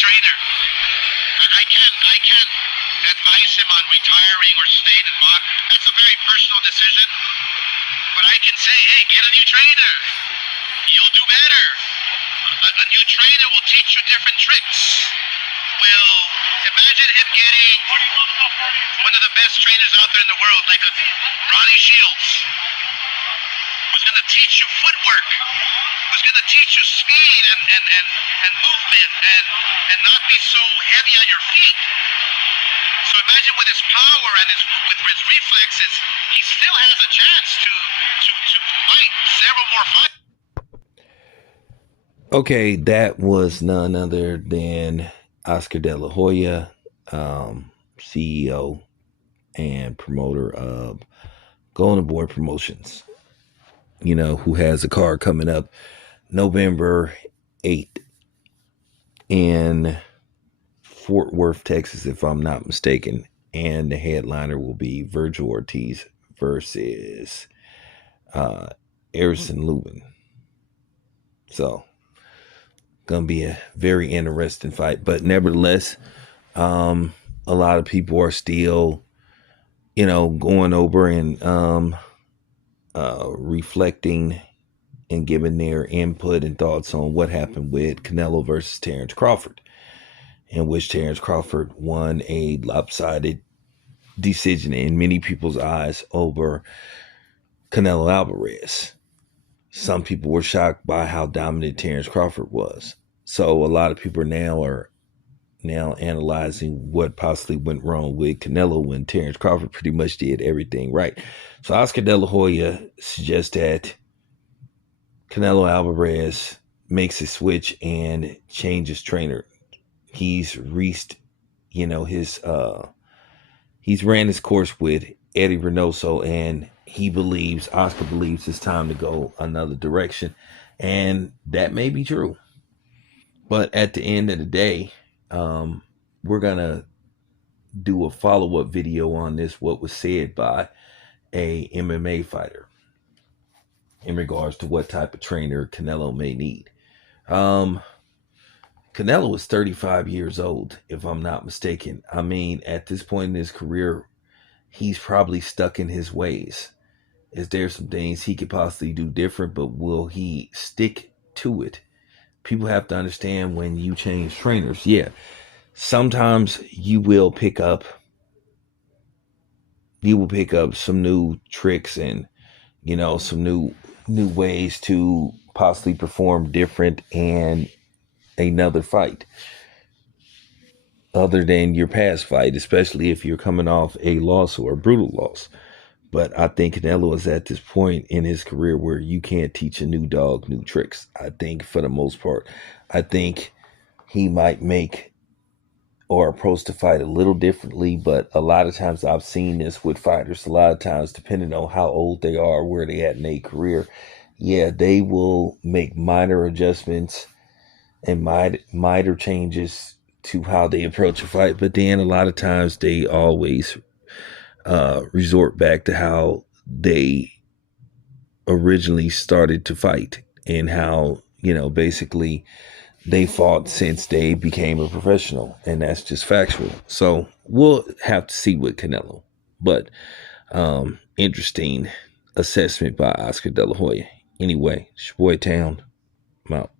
trainer. I can't advise him on retiring or staying in box. That's a very personal decision. But I can say, hey, get a new trainer. You'll do better. A new trainer will teach you different tricks. Well, imagine him getting one of the best trainers out there in the world, like a Ronnie Shields, who's going to teach you footwork, who's going to teach you speed and movement and not be so heavy on your feet. So imagine with his power and with his reflexes, he still has a chance to fight several more fights. Okay, that was none other than Oscar De La Hoya, CEO and promoter of Golden Boy Promotions, who has a card coming up November 8th in Fort Worth, Texas, if I'm not mistaken. And the headliner will be Virgil Ortiz versus Erison Lubin. So, gonna be a very interesting fight. But nevertheless, a lot of people are still, going over and reflecting and giving their input and thoughts on what happened with Canelo versus Terrence Crawford, in which Terrence Crawford won a lopsided decision in many people's eyes over Canelo Alvarez. Some people were shocked by how dominant Terrence Crawford was. So a lot of people are now analyzing what possibly went wrong with Canelo when Terrence Crawford pretty much did everything right. So Oscar De La Hoya suggests that Canelo Alvarez makes a switch and changes trainer. He's reached, his he's ran his course with Eddie Reynoso, and Oscar believes it's time to go another direction. And that may be true. But at the end of the day, we're going to do a follow-up video on this, what was said by a MMA fighter in regards to what type of trainer Canelo may need. Canelo is 35 years old, if I'm not mistaken. I mean, at this point in his career, he's probably stuck in his ways. Is there some things he could possibly do different, but will he stick to it? People have to understand when you change trainers. Yeah, sometimes you will pick up some new tricks and some new ways to possibly perform different in another fight other than your past fight, especially if you're coming off a loss or a brutal loss. But I think Canelo is at this point in his career where you can't teach a new dog new tricks. I think for the most part, I think he might make or approach the fight a little differently, but a lot of times I've seen this with fighters. A lot of times, depending on how old they are, where they at in their career, yeah, they will make minor adjustments and minor changes to how they approach a fight. But then a lot of times they always resort back to how they originally started to fight and how, basically they fought since they became a professional, and that's just factual. So we'll have to see with Canelo. But interesting assessment by Oscar De La Hoya. Anyway, it's your boy Town. I'm out.